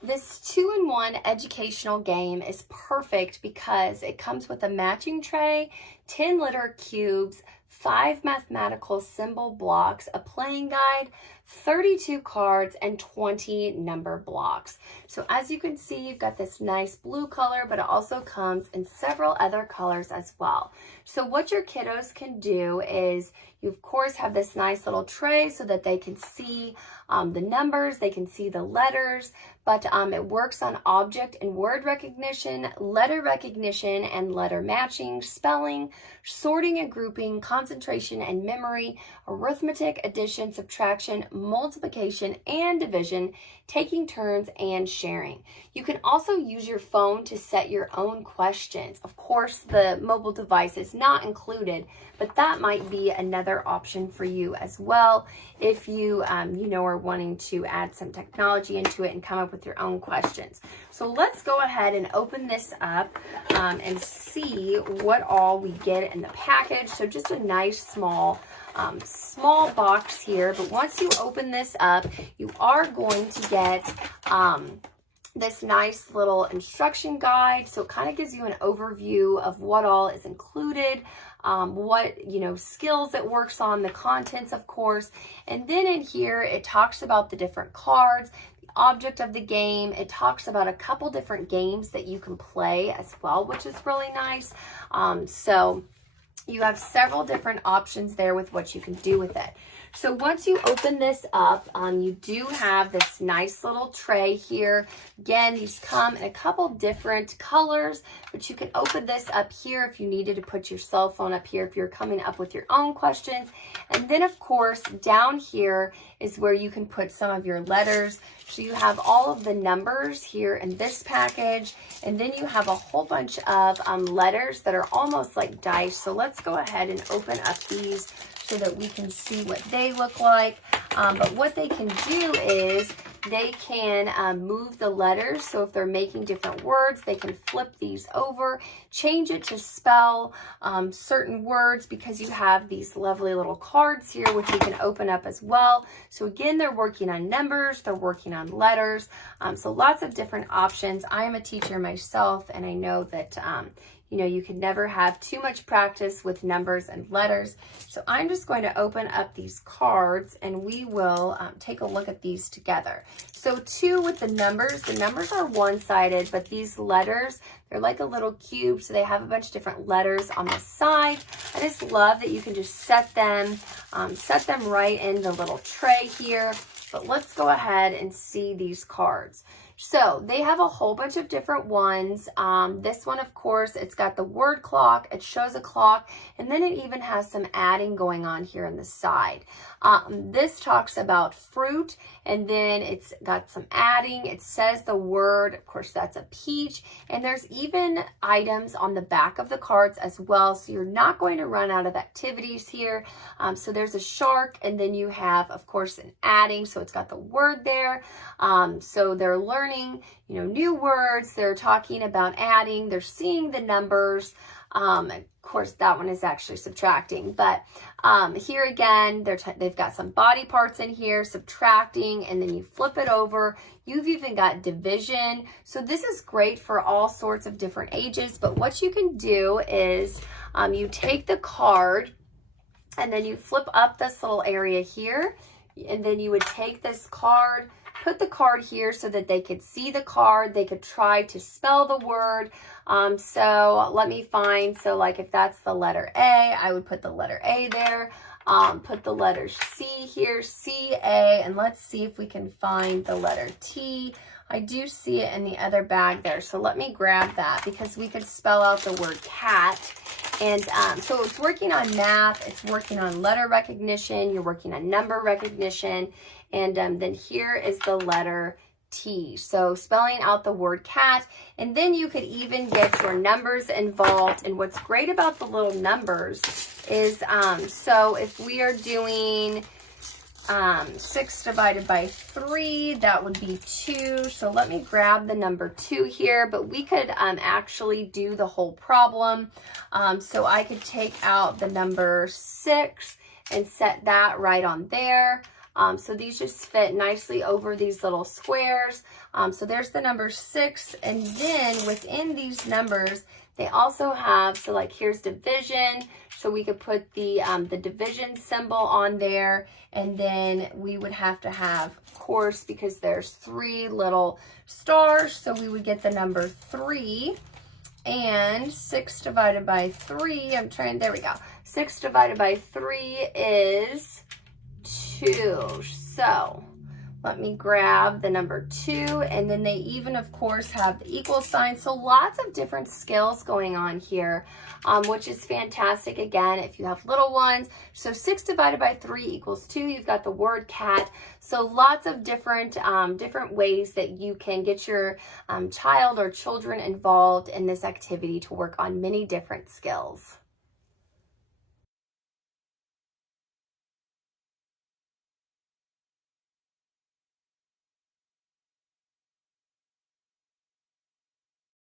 This 2-in-1 educational game is perfect because it comes with a matching tray, 10 litter cubes, 5 mathematical symbol blocks, a playing guide, 32 cards, and 20 number blocks. So as you can see, you've got this nice blue color, but it also comes in several other colors as well. So what your kiddos can do is you of course have this nice little tray so that they can see the numbers, they can see the letters, but it works on object and word recognition, letter recognition and letter matching, spelling, sorting and grouping, concentration and memory, arithmetic, addition, subtraction, multiplication and division, taking turns, and sharing. You can also use your phone to set your own questions. Of course, the mobile device is not included, but that might be another option for you as well if you, are wanting to add some technology into it and come up with your own questions. So let's go ahead and open this up and see what all we get in the package. So just a nice small box here, but once you open this up, you are going to get this nice little instruction guide. So it kind of gives you an overview of what all is included, what skills it works on, the contents of course, and then in here it talks about the different cards, the object of the game. It talks about a couple different games that you can play as well, which is really nice. So you have several different options there with what you can do with it. So once you open this up, you do have this nice little tray here. Again, these come in a couple different colors, but you can open this up here if you needed to put your cell phone up here if you're coming up with your own questions. And then of course, down here is where you can put some of your letters. So you have all of the numbers here in this package, and then you have a whole bunch of letters that are almost like dice. So let's go ahead and open up these so that we can see what they look like. But what they can do is they can move the letters. So if they're making different words, they can flip these over, change it to spell certain words, because you have these lovely little cards here, which you can open up as well. So again, they're working on numbers, they're working on letters. So lots of different options. I am a teacher myself, and I know that you can never have too much practice with numbers and letters. So I'm just going to open up these cards and we will take a look at these together. So too with the numbers are one-sided, but these letters, they're like a little cube. So they have a bunch of different letters on the side. I just love that you can just set them right in the little tray here. But let's go ahead and see these cards. So they have a whole bunch of different ones. This one, of course, it's got the word clock. It shows a clock, and then it even has some adding going on here on the side. This talks about fruit, and then it's got some adding. It says the word, of course, that's a peach, and there's even items on the back of the cards as well. So you're not going to run out of activities here. So there's a shark, and then you have, of course, an adding. So it's got the word there. So they're learning new words. They're talking about adding. They're seeing the numbers. Of course, that one is actually subtracting. But here again, they've got some body parts in here, subtracting, and then you flip it over. You've even got division. So this is great for all sorts of different ages. But what you can do is you take the card and then you flip up this little area here. And then you would take this card, put the card here so that they could see the card. They could try to spell the word. So let me find, so like if that's the letter A, I would put the letter A there. Put the letter C here, C-A, and let's see if we can find the letter T. I do see it in the other bag there. So let me grab that because we could spell out the word cat. And so it's working on math, it's working on letter recognition, you're working on number recognition, and then here is the letter T. So spelling out the word cat, and then you could even get your numbers involved. And what's great about the little numbers is, so if we are doing 6 divided by 3, that would be 2. So let me grab the number 2 here, but we could actually do the whole problem. So I could take out the number 6 and set that right on there. So these just fit nicely over these little squares. So there's the number 6. And then within these numbers, they also have, so like here's division. So we could put the division symbol on there. And then we would have to have, of course, because there's 3 little stars. So we would get the number 3. And 6 divided by 3, there we go. 6 divided by 3 is 2. So let me grab the number 2, and then they even, of course, have the equal sign. So lots of different skills going on here, which is fantastic. Again, if you have little ones, so 6 divided by 3 equals 2. You've got the word cat. So lots of different ways that you can get your child or children involved in this activity to work on many different skills.